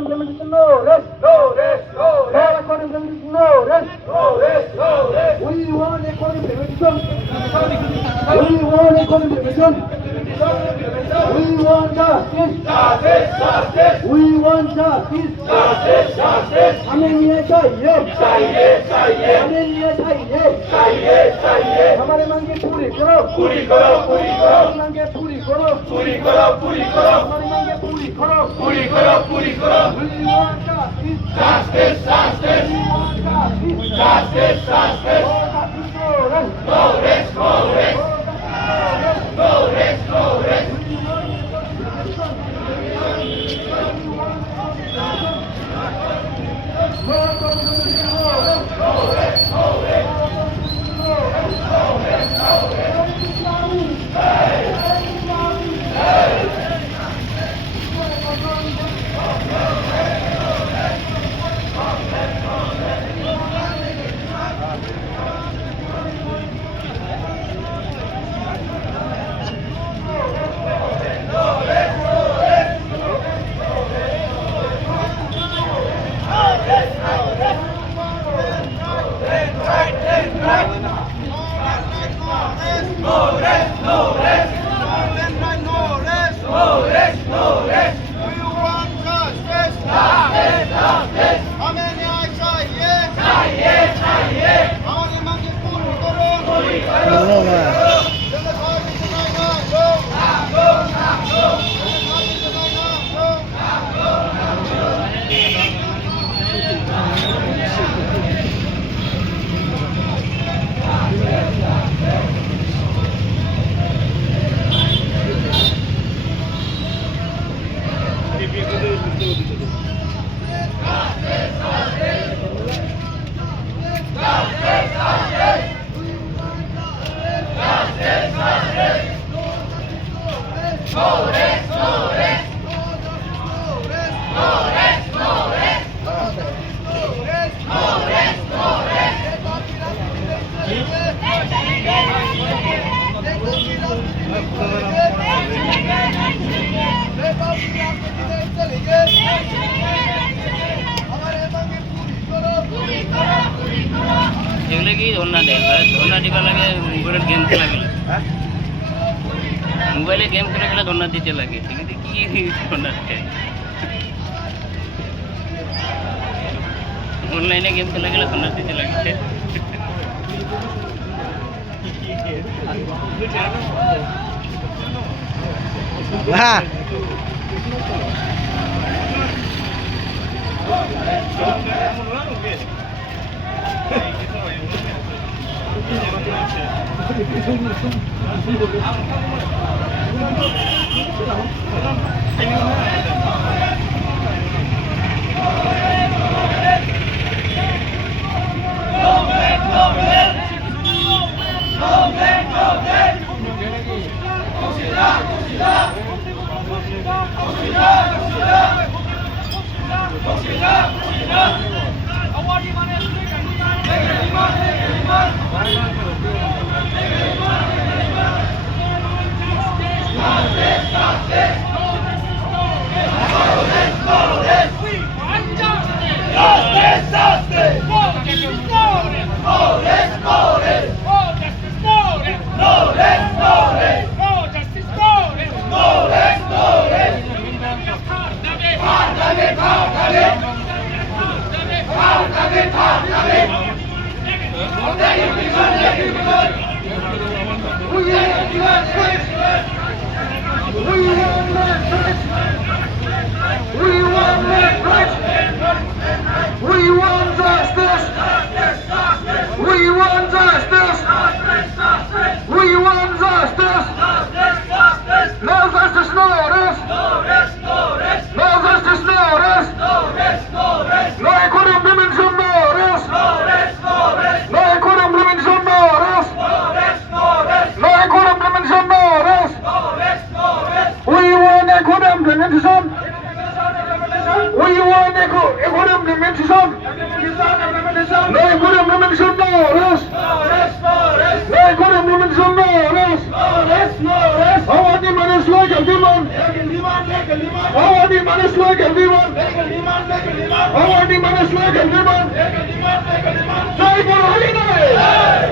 implementation, no rest. Law accord implementation, no rest. We want accord implementation. We want accord implementation. We want justice. We want justice. हमें न्याय चाहिए. हमें न्याय चाहिए. हमारे मांगे पूरी करो. हमारी मांगे पूरी करो. हमारी मांगे पूरी करो. We want justice. We want justice. No rest. এগুলো কি ধর্ণা দেয়, ধর্ণা দিবা লাগে মোবাইলত গেম খেলা গেলে, মোবাইলে গেম খেলা গেলে ধর্ণা দিতে লাগে। কিন্তু কি ধর্ণা দেয়, অনলাইনে গেম খেলা গেলে ধর্ণা দিতে লাগে। হ্যাঁ Awadi Manus legal demand. Our demand is legal demand. Jai Bolo Harinare.